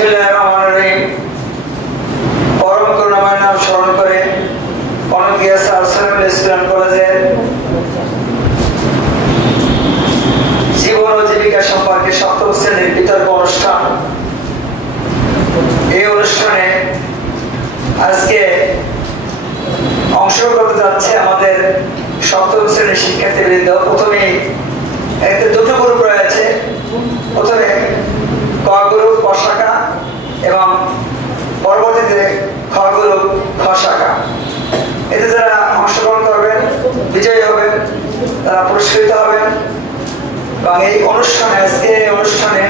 বিসমিল্লাহিররহমানিররহিম। পরম করুণাময় নাম স্মরণ করে অনকিয়া সারসালামুল ইসলাম কলেজের জীবন ও জীবিকা সম্পর্কে সপ্তম শ্রেণীর বিতর্ক অনুষ্ঠান। এই অনুষ্ঠানে আজকে অংশগ্রহণ করতে যাচ্ছে আমাদের সপ্তম শ্রেণীর শিক্ষার্থীবৃন্দ। প্রথমে এতে দুটো গ্রুপ রয়েছে। প্রথমে ক গ্রুপ ক শাখা এবং পরবর্তীতে খ গ্রুপ খ শাখা। এতে যারা অংশগ্রহণ করবেন, বিজয়ী হবেন, তারা পুরস্কৃত হবেন। এবং এই অনুষ্ঠানে আজকে অনুষ্ঠানে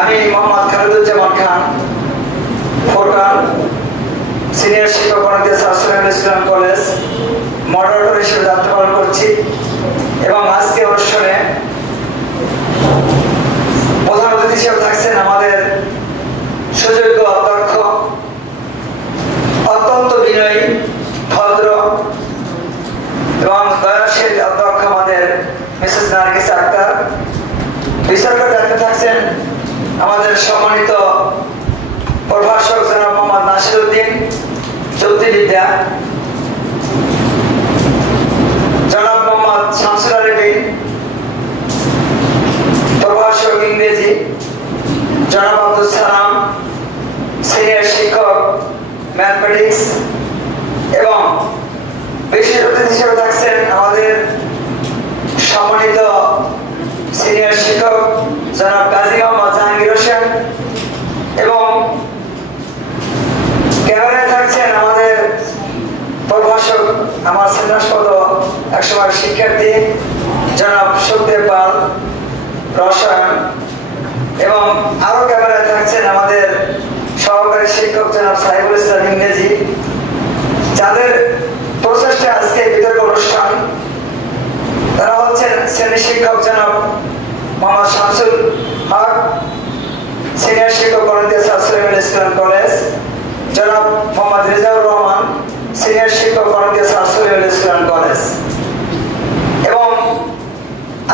আমি মোহাম্মদ খালিদুজ্জামান খান ফোরকান, সিনিয়র শিক্ষক অনকিয়া সারসালামুল ইসলাম কলেজ, মডারেটর হিসেবে দায়িত্ব পালন করছি। এবং আজকে অনুষ্ঠানে প্রধান অতিথি হিসেবে থাকছেন আমাদের সুযোগ্য অধ্যক্ষ, অত্যন্ত বিনয়ী, ভদ্র এবং দয়াশীল অধ্যক্ষ আমাদের মিসেস নার্গিস আক্তার। বিতর্কের দায়িত্বে থাকছেন আমাদের সম্মানিত প্রভাষক জনাব মোহাম্মদ নাসিরউদ্দিন, যুক্তিবিদ্যা, জনাব মোহাম্মদ শামসুল আলী, প্রভাষক ইংরেজি, জনাব আব্দুল সালাম, সিনিয়র শিক্ষক ম্যাথমেটিক্স। এবং বিশেষ অতিথি হিসেবে থাকছেন আমাদের সম্মানিত সিনিয়র শিক্ষক জনাব গাজী মোহাম্মদ জাহাঙ্গীর হোসেন। এবং ক্যামেরায় থাকছেন আমাদের প্রভাষক, আমার শ্রেণাস্পদ একসময় শিক্ষার্থী জনাব সুখদেব পাল, রসায়ন। এবং আরো ক্যামেরায় থাকছেন আমাদের সহকারী শিক্ষক জনাব সাইফুল ইসলাম, ইংরেজি। যাদের প্রচেষ্টা আজকে বিতর্ক অনুষ্ঠান, তারা হচ্ছেন শ্রেণী শিক্ষক জনাব মোহাম্মদ শামসুল হক, সিনিয়র শিক্ষক অনকিয়া সারসালামুল ইসলাম কলেজ, জনাব মোহাম্মদ রেজাউর রহমান, সিনিয়র শিক্ষক অনকিয়া সারসালামুল ইসলাম কলেজ। এবং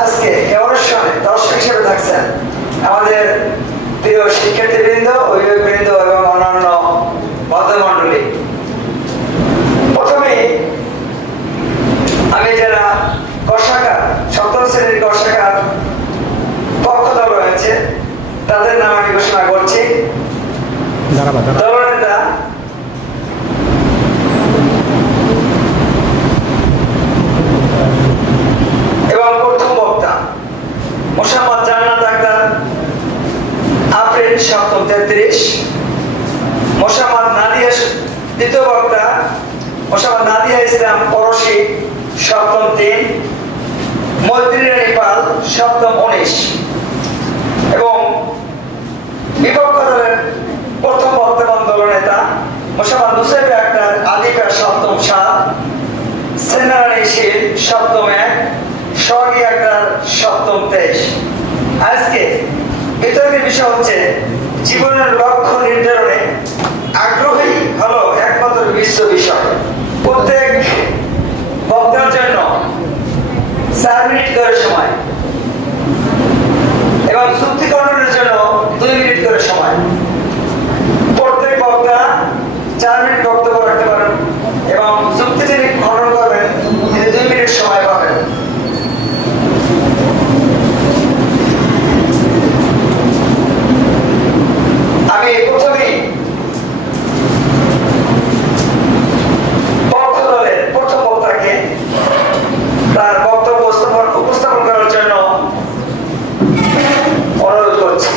আজকে এই অনুষ্ঠানে দর্শক হিসেবে থাকছেন আমাদের প্রিয় শিক্ষার্থীবৃন্দ, অভিভাবকবৃন্দ এবং অন্যান্য ভদ্রমণ্ডলী। প্রথমে আমি যারা ক শাখা, সপ্তম শ্রেণীর ক শাখার পক্ষ দল রয়েছে তাদের নাম আমি ঘোষণা করছি। দলনেতা এবং প্রথম বক্তা মোসাম্মদ জান্নাত আক্তার, আপ্রিল সপ্তম 33। মোসাম্মদ নাদিয়া, দ্বিতীয় বক্তা মোসাম্মদ নাদিয়া ইসলাম পরশি, সপ্তম 3। মৈত্রী রানী পাল, সপ্তম 19। এবং বিপক্ষ দলের প্রথম বক্তা এবং দলনেতা মোসাম্মদ নুসাইবা আক্তার, আদিকা, সপ্তম 7। সেনারানী শীল, সপ্তম 1। সোহাগী আক্তার, সপ্তম 23। আজকে বিতর্কের বিষয় হচ্ছে জীবনের লক্ষ্য নির্ধারণে আগ্রহী হলো একমাত্র বিশ্ব বিষয়। প্রত্যেক বক্তার জন্য 4 মিনিট করে সময় এবং যুক্তিকরণের জন্য 2 মিনিট করে সময়। প্রত্যেক বক্তা 4 মিনিট বক্তব্য রাখতে পারেন এবং যুক্তি যিনি খণ্ডন করবেন তিনি 2 মিনিট সময় পাবেন। আমি প্রথমেই পক্ষ দলের প্রথম বক্তাকে তার বক্তব্য উপস্থাপন করার জন্য অনুরোধ করছি।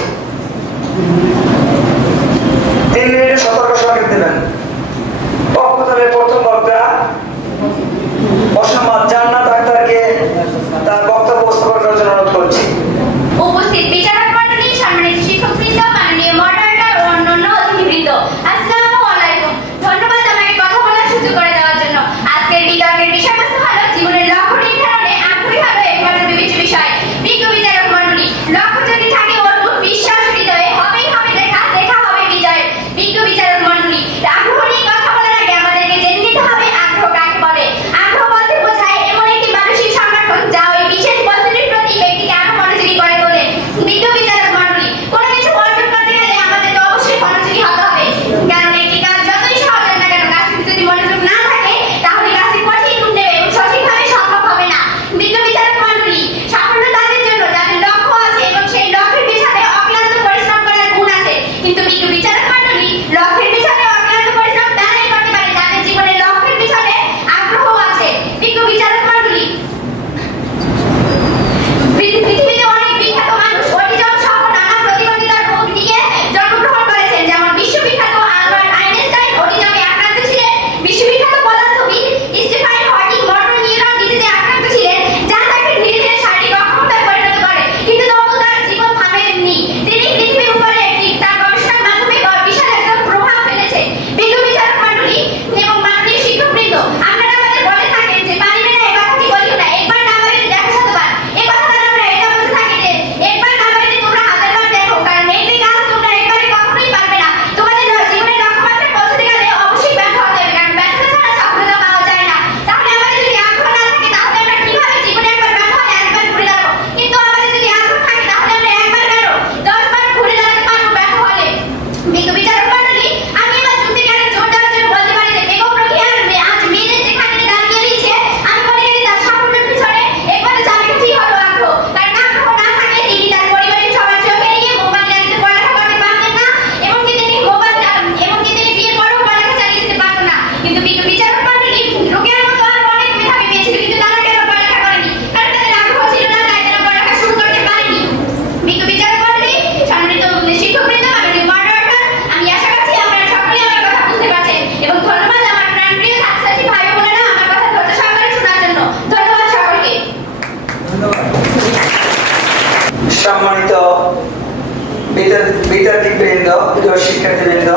প্রিয় শিক্ষার্থীবৃন্দ,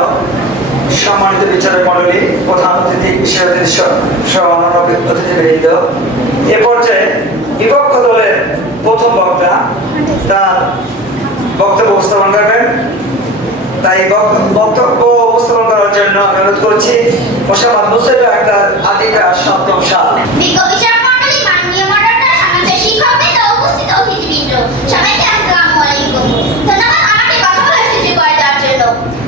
সম্মানিত বিচারক মণ্ডলী, প্রধান অতিথি, বিশেষ অতিথি সহ অন্যান্য অতিথিবৃন্দ, এ পর্যায়ে বিপক্ষ দলের প্রথম বক্তা তার বক্তব্য উপস্থাপন করবেন। তাই বক্তব্য উপস্থাপন করার জন্য আমি অনুরোধ করছি মোসাম্মদ মুসাইব আক্তার, আদিকা সপ্তম সাল। সবাইকে আসসালামু আলাইকুম। ধন্যবাদ আমাকে কথা বলার সুযোগ করে দেওয়ার জন্য।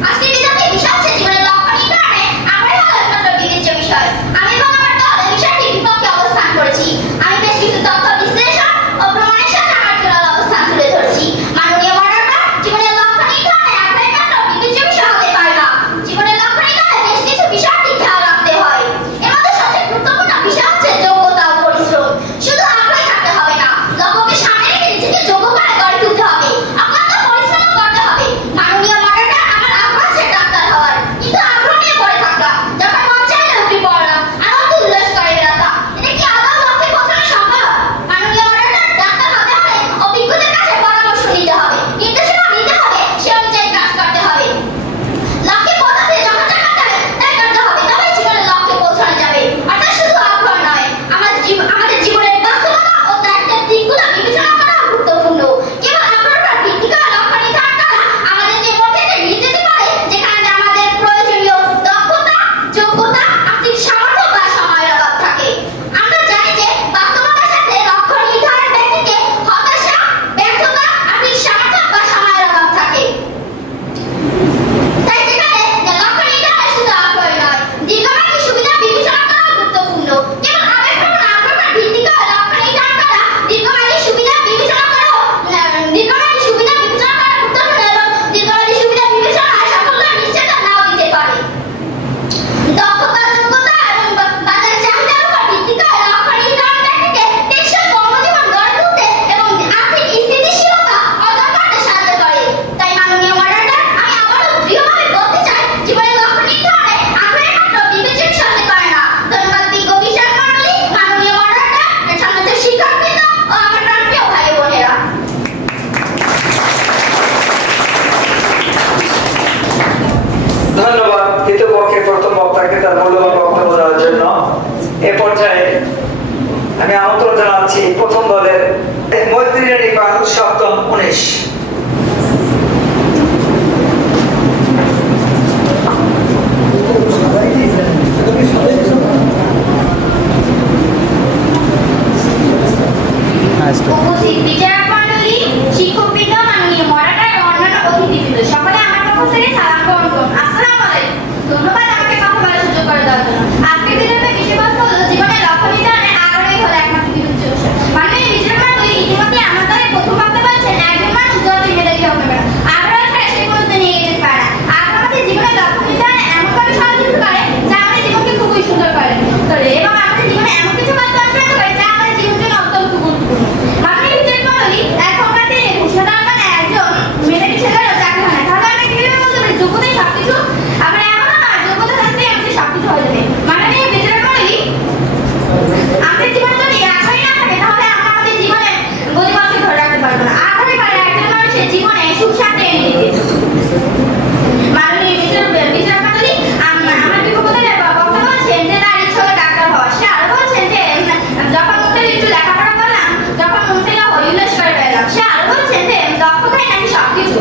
আজকে বিদ্যালয়ে বিষয় হচ্ছে জীবনের লক্ষ্য নির্ধারণে আমরাই হলো একমাত্র বিবেচ্য বিষয়। আমি এবং আমার দল এই বিষয়টির বিপক্ষে অবস্থান করেছি। আমি বেশ কিছু তথ্য বিশ্লেষণ ও প্রমাণের সাথে আমার চূড়ান্ত অবস্থান তুলে ধরছি। মাননীয় মডারেটর, জীবনের লক্ষ্য নির্ধারণে আমরা একমাত্র বিবেচ্য বিষয় হতে পারে না। জীবনের লক্ষ্য নির্ধারণে বেশ কিছু বিষয়টি খেয়াল রাখতে হয়। এর মধ্যে সবচেয়ে গুরুত্বপূর্ণ বিষয় হচ্ছে যোগ্যতা ও পরিশ্রম। শুধু আগ্রহী থাকতে হবে না, লক্ষ্যকে সামনে রেখে নিজেকে যোগ্য করে গড়ে তুলতে হবে, অক্লান্ত পরিশ্রম করতে হবে। মাননীয় মডারেটর, আমার আগ্রহ আছে ডাক্তার হওয়ার, কিন্তু আগ্রহ নিয়ে পড়ে থাকলাম। যখন মন চাইলে উঠে পড়লাম, আনন্দ উল্লাস করে রাখা, এটা কি আদৌ লক্ষ্যে পৌঁছানো সম্ভব? মাননীয় মডারেটর, ডাক্তার হতে হলে অভিজ্ঞদের কাছে পরামর্শ নিতে হবে, নির্দেশনা নিতে হবে, সে অনুযায়ী কাজ করতে হবে। লক্ষ্যে পৌঁছাতে যখন যা করতে হয় তাই করতে হবে, তবেই জীবনের লক্ষ্যে পৌঁছানো যাবে। অর্থাৎ শুধু আগ্রহ নয়, আমাদের জীবনের বাস্তবতা ও দায়িত্বের দিকগুলো বিবেচনা করা গুরুত্বপূর্ণ। কেবল আগ্রহটা ভিত্তি করে লক্ষ্য নির্ধারণ করা আমাদেরকে এমন ক্ষেত্রে নিয়ে যেতে পারে যেখানে আমাদের প্রয়োজনীয় দক্ষতা, যোগ্যতা, আর্থিক সামর্থ্য বা সময়ের অভাব থাকে। আমরা জানি যে বাস্তবতার সাথে লক্ষ্য নির্ধারণ ব্যক্তিকে হতাশা, ব্যর্থতা, আর্থিক সামর্থ্য বা সময়ের অভাব থাকে। তাই যেখানে লক্ষ্য নির্ধারণে শুধু আগ্রহ নয়, দীর্ঘমেয়াদী সুবিধা বিবেচনা করা গুরুত্বপূর্ণ। কেবল আবেগপ্রবণ আগ্রহের ভিত্তি করে লক্ষ্য নির্ধারণ করা দীর্ঘমেয়াদী সুবিধা বিবেচনা করা গুরুত্বপূর্ণ এবং দীর্ঘমেয়াদী সুবিধা বিবেচনায় সাফল্য নিশ্চয়তা নাও দিতে পারে। দক্ষতা, যোগ্যতা এবং বাজারের চাহিদার উপর ভিত্তি করে লক্ষ্য নির্ধারণ ব্যক্তিকে টেকসই কর্মজীবন গড়ে তুলতে এবং আর্থিক স্থিতিশীলতা অর্জন করতে সাহায্য করে। তাই মাননীয় মডারেটর, আমি আবারও দৃঢ়ভাবে বলতে চাই, জীবনের লক্ষ্য নির্ধারণে আগ্রহের মাত্র বিবেচ্য বিষয় হতে পারে না। ধন্যবাদ বিজ্ঞ বিচারক মণ্ডলী, মাননীয় মডারেটর, সম্মানিত শিক্ষার্থীবৃন্দ ও আমার প্রাণপ্রিয় ভাই বোনেরা। ধন্যবাদ দ্বিতীয় পক্ষের প্রথম বক্তাকে তার মূল্যবান বক্তব্য দেওয়ার জন্য। এ পর্যায়ে আমি আমন্ত্রণ জানাচ্ছি প্রথম দলের মৈত্রী নিপাল, সপ্তম 19। উপস্থিত বিচারক মণ্ডলী, শিক্ষকবৃন্দ, মাননীয় মডারেটর ও অন্যান্য অতিথিবৃন্দ, সকলে আমার পক্ষ থেকে সালাম গ্রহণ করুন। আসসালামু আলাইকুম। ধন্যবাদ আমাকে কথা বলার সুযোগ করে দেওয়ার জন্য। আজকের বিতর্কের বিষয়বস্তু হলো জীবনের লক্ষ্য নির্ধারণে আগ্রহী হলো একমাত্র বিবেচ্য বিষয়। মাননীয় বিচারক মণ্ডলী, ইতিমধ্যে আমার দলের প্রথম বক্তা বলছেন, একজন মানুষ যতই মেধাবী হোক না কেন, আগ্রহ ছাড়া সে কোনোদিন নিয়ে যেতে পারে না। আগ্রহ আমাদের জীবনের লক্ষ্য নির্ধারণে এমনভাবে সহযোগিতা করে যা আমাদের জীবনকে খুবই সুন্দর করে এবং আমাদের জীবনে এমন কিছু বার্তা অন্তর্ভুক্ত করে যা আমাদের জীবনের জন্য অত্যন্ত গুরুত্বপূর্ণ। মাননীয় বিচারক মণ্ডলী, এখনকার দিনে সাধারণ একজন মেধাবী ছেলেরও চাকরি হয় না। তাহলে আমরা কিভাবে বলতে পারি যোগ্যতাই সবকিছু? আমরা এমনও না, যোগ্যতা থাকলেই আমাদের সবকিছু হয়ে যাবে। মাননীয় বিচারক মণ্ডলী, আমাদের জীবন যদি আগ্রহী না থাকে তাহলে আমরা আমাদের জীবনের গতিপথকে ধরে রাখতে পারবো না। আগ্রহী পারে একজন মানুষের জীবনে সুখ শান্তি এনে দিতে। মাননীয় বিচারক মণ্ডলী, আমার বিপক্ষে বক্তা বলছেন যে তার ইচ্ছা হলো ডাক্তার হওয়া। সে আরো বলছেন যে যখন মুখে একটু লেখাপড়া করলাম, যখন মন থেকে উল্লাস করে বেড়ালাম। সে আরো বলছেন যে দক্ষতাই নাকি সবকিছু।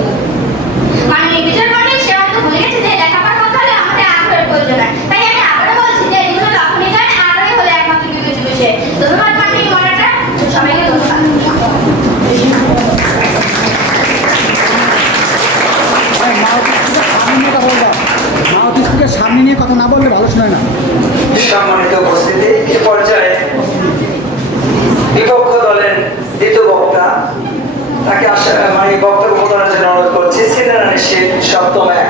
মাননীয় বিচারক মণ্ডলী, সে হয়তো ভুলে গেছে যে লেখাপড়া করতে হলে আমাদের আগ্রহের প্রয়োজন হয়। তাই আমি আবারও বলছি যে জীবনের লক্ষ্য নির্ধারণে আগ্রহী হলে একমাত্র বিবেচ্য বিষয়। ধন্যবাদ মাননীয় মডারেটর, সবাইকে ধন্যবাদ। সামনে নিয়ে কথা না বললে ভালো শোনায় না। সম্মানিত উপস্থিতি, এ পর্যায়ে বিপক্ষ দলের দ্বিতীয় বক্তা তাকে বক্তব্য প্রদানের জন্য অনুরোধ করছি। সিনেরা নিশ্চিত, সপ্তম 1।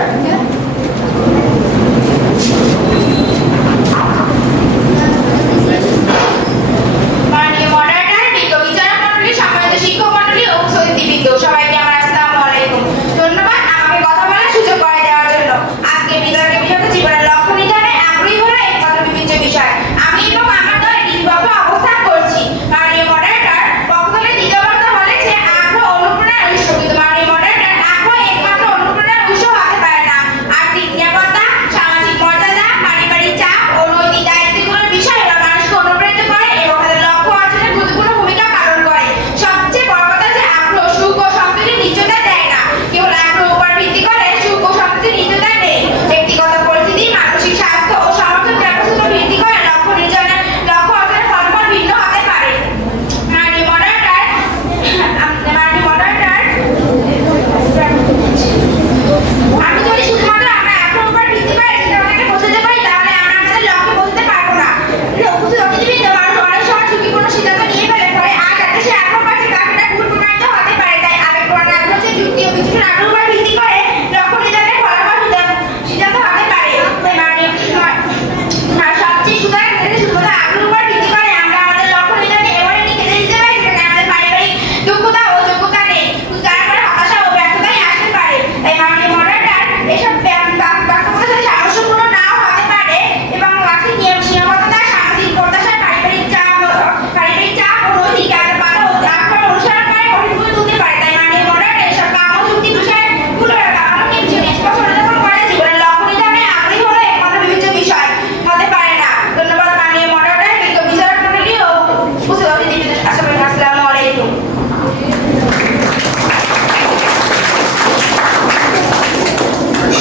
মাননীয় মডারেটর, বিজ্ঞ বিচারক মণ্ডলী, সম্মানিত শিক্ষক মণ্ডলী ও অতিথিবৃন্দ, সবাইকে আমার আসসালামু আলাইকুম। ধন্যবাদ আমাকে কথা বলার সুযোগ করে দেওয়ার জন্য। আজকে বিতর্কের বিষয় জীবনের লক্ষ্য নির্ধারণে আগ্রহী হলো একমাত্র বিবেচ্য বিষয়। আমি এবং আমার দল এটি বিপক্ষে অবস্থান করছি। মাননীয় মডারেটর, পক্ষ দলের দ্বিতীয় বক্তা বলেছে আগ্রহ অনুপ্রেরণার উৎস, কিন্তু মাননীয় মডারেটর, আগ্রহ একমাত্র অনুপ্রেরণার উৎস হতে পারে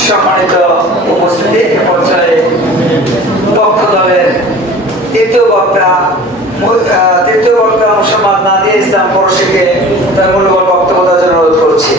সম্মানিত উপস্থিতি, এ পর্যায়ে পক্ষ দলের তৃতীয় বক্তা মোহাম্মদ নাদিয়া ইসলাম পরশিকে তার মূল্যবান বক্তব্য দেওয়ার জন্য অনুরোধ করছি।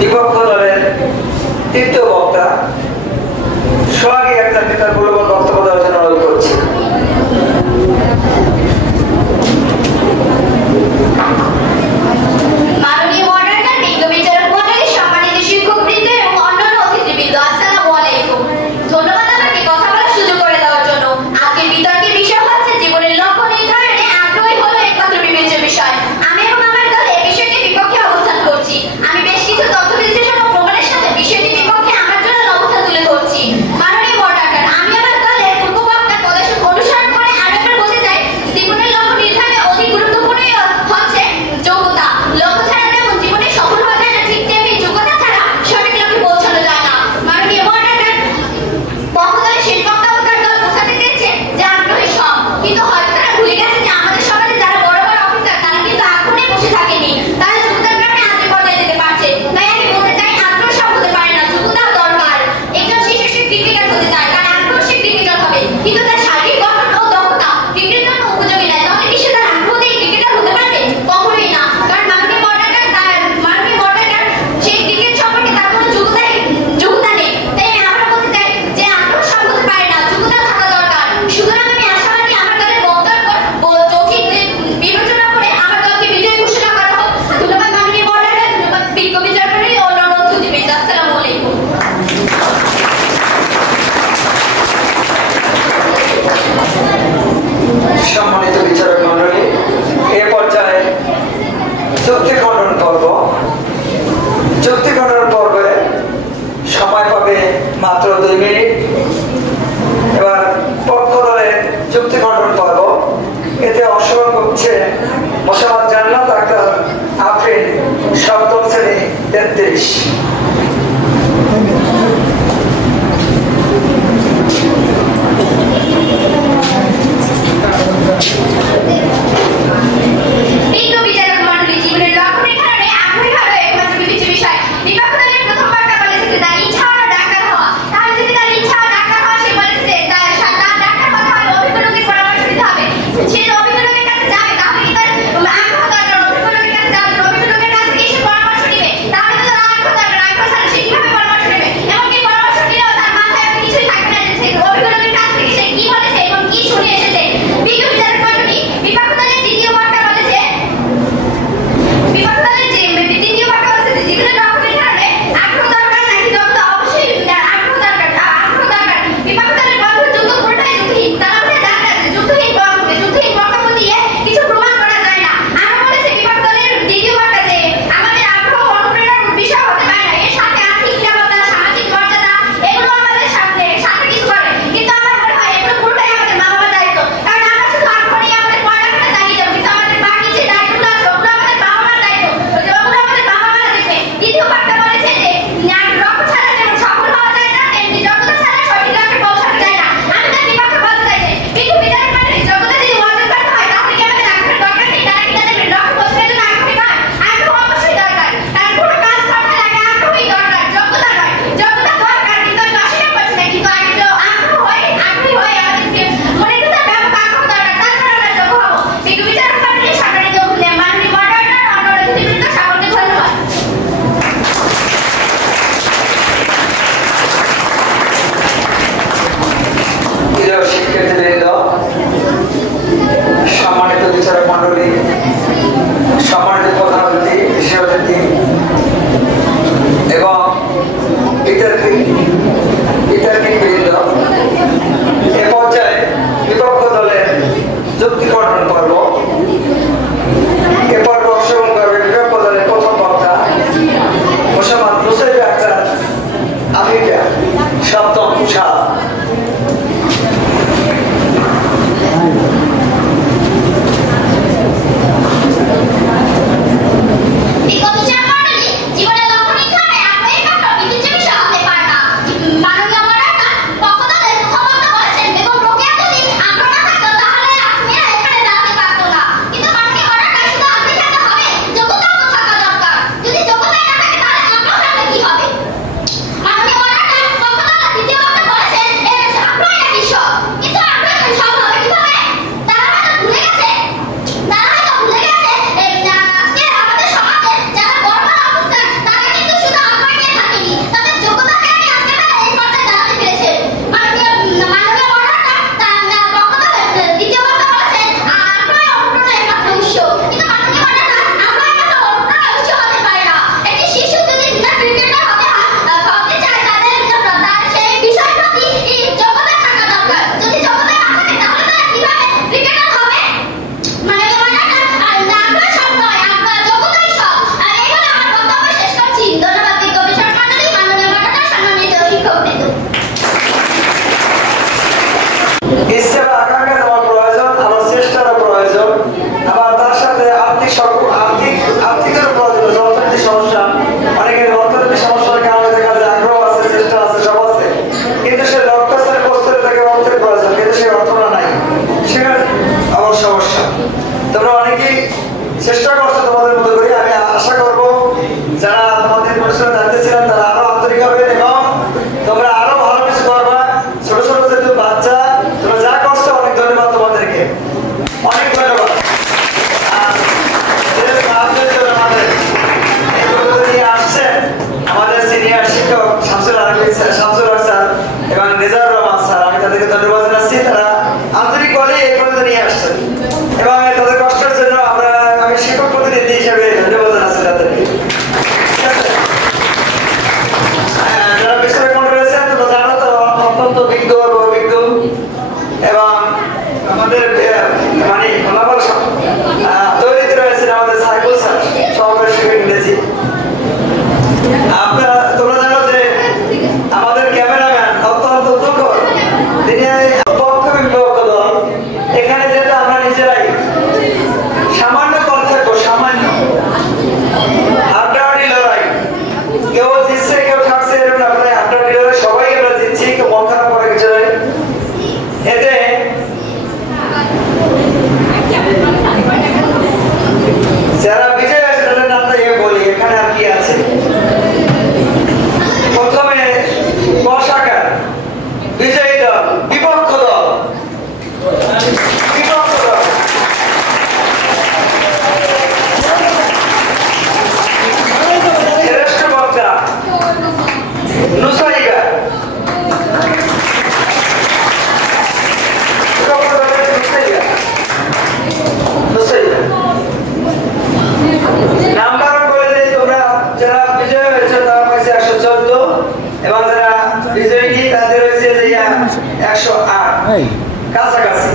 বিপক্ষ দলের তৃতীয় বক্তা সোহাগী আক্তারকে তার মূল্যবান বক্তব্য দেওয়ার জন্য অনুরোধ করছি। মাননীয় মডারেটর, বিজ্ঞ বিচারক মণ্ডলী, সম্মানিত শিক্ষকবৃন্দ এবং অন্যান্য অতিথিবৃন্দ, আসসালামু আলাইকুম। ধন্যবাদ আমাকে কথা বলার সুযোগ করে দেওয়ার জন্য। আজকের বিতর্কের বিষয় হচ্ছে জীবনের লক্ষ্য নির্ধারণে আগ্রহী হলো একমাত্র বিবেচ্য বিষয়। আমি এবং আমার দল এই বিষয়টির বিপক্ষে অবস্থান করছি। আমি বেশ কিছু তথ্য বিশ্লেষণ ও প্রমাণের সাথে বিষয়টির বিপক্ষে আমার জন্য অবস্থান তুলে ধরছি। মাননীয় মডারেটর, আমি আমার দলের পূর্ব বক্তার প্রদর্শন অনুসরণ করে আরেকবার বলতে চাই, জীবনের লক্ষ্য নির্ধারণে অতি গুরুত্বপূর্ণ হচ্ছে যোগ্যতা। লক্ষ্য ছাড়া যেমন জীবনে সফল হওয়া যায় না, ঠিক তেমনি যোগ্যতা ছাড়া সঠিক লক্ষ্যে পৌঁছানো যায় না। মাননীয় মডারেটর, পক্ষ দলের শেষ বক্তা ও তার দল বোঝাতে চেয়েছে যে আগ্রহী সব, কিন্তু হয়তো তারা ভুলে গেছে যে আমাদের সমাজে যারা বড় বড় অফিসার তারা কিন্তু আগ্রহে বসে থাকেনি, তারা যোগ্যতার কারণে আজকে পর্যায়ে যেতে পারছে। তাই আমি বলতে চাই, আগ্রহ সব হতে পারে না, যোগ্যতাও দরকার। একজন শিশু সে ক্রিকেটার হতে চায়, তার আগ্রহ সে ক্রিকেটার হবে, কিন্তু তার শারীরিক গঠন ও দক্ষতা ক্রিকেটের জন্য উপযোগী নয়, তাহলে কি সে তার আগ্রহ দিয়ে ক্রিকেটার হতে পারবে? কখনোই না। কারণ মাননীয় মডারেটর সেই ক্রিকেট সম্পর্কে তার কোনো যোগ্যতা নেই। তাই আমরা বলতে চাই যে আগ্রহ সব হতে পারে না, যোগ্যতা থাকা দরকার। সুতরাং আমি আশাবাদী আমার দলের বক্তার যৌক্তিক বিবেচনা করে আমার দলকে বিজয়ী ঘোষণা করা হোক। ধন্যবাদ মাননীয় মডারেটর, ধন্যবাদ বিজ্ঞ বিচারপতি ও অন্যান্য অতিথিবৃন্দ। আসসালামু আলাইকুম। সম্মানিত বিচারক মন্ডলী, এ পর্যায়ে যুক্তি খণ্ডন পর্ব। যুক্তি খণ্ডন পর্বে সময় পাবে মাত্র 2 মিনিট। এবার পক্ষ দলের যুক্তি খণ্ডন পর্ব, এতে অংশগ্রহণ করছে মোসাম্মদ জান্নাত আক্তার আফরিন, সপ্তম শ্রেণী 33। বিজ্ঞ বিচারক মণ্ডলী, জীবনের লক্ষ্য বিতর্কিতবৃন্দ, এ পর্যায়ে বিপক্ষ দলের যুক্তি গঠন পর্ব। এ পর্ব অংশগ্রহণ করবে বিপক্ষ দলের প্রথম বক্তা মোসাম্মদ মুসাইবা আক্তার আফিফা, সপ্তম সাল। চেষ্টা করছে তোমাদের মতো করে। আমি আশা করব যারা তোমাদের পরিশ্রমে দাঁড়িয়েছিলেন তারা আরো আন্তরিক হবে এবং তোমরা আরো ভালো কিছু করবা। ছোট ছোট যেহেতু বাচ্চা, তোমরা যা করছো অনেক ধন্যবাদ তোমাদেরকে, অনেক ধন্যবাদ। আসছেন আমাদের সিনিয়র শিক্ষক শামসুল হক স্যার এবং রেজাউর রহমান স্যার, আমি তাদেরকে ধন্যবাদ জানাচ্ছি। তারা আন্তরিকভাবে এই পর্যন্ত নিয়ে আসছেন এবং তাদের কষ্টের জন্য আমি শিক্ষক প্রতিনিধি হিসেবে ধন্যবাদ জানাচ্ছি তাদেরকে। যারা বিষয় মনে রয়েছেন তোমরা জানো তো অত্যন্ত বিজ্ঞ অভিজ্ঞ এবং আমাদের মানে ফলাফল তৈরিতে রয়েছেন আমাদের সাইকুল স্যার, সহকারী শিক্ষক ইংরেজি। তোমরা জানো যে আমাদের ক্যামেরাম্যান অত্যন্ত দক্ষ, তিনি পক্ষ বিপক্ষ দল এখানে যেটা আমরা নিজেরাই সামান্য পার্থক্য, সামান্য হাড্ডাহাড্ডি লড়াই, কেউ জিতছে কেউ থাকছে এরকম না, মানে হাড্ডাহাড্ডি লড়াই সবাই আমরা জিতছি, কেউ মন খারাপ করে কিছু নয়। এতে যারা বিজয় আছে তাদের নামটা বলি, এখানে আর কি আছে। প্রথমে বর্ষাকার বিজয়ী দল, বিপক্ষ দল, বিপক্ষ দল শ্রেষ্ঠ বক্তা নুসাইবা, বিপক্ষ দলের নুসাইবা। নাম্বার বলে দিই, তোমরা যারা বিজয় হয়েছে তারা পাইছে 114 এবং যারা বিজয়ী তাদের হয়েছে 108, কাছাকাছি।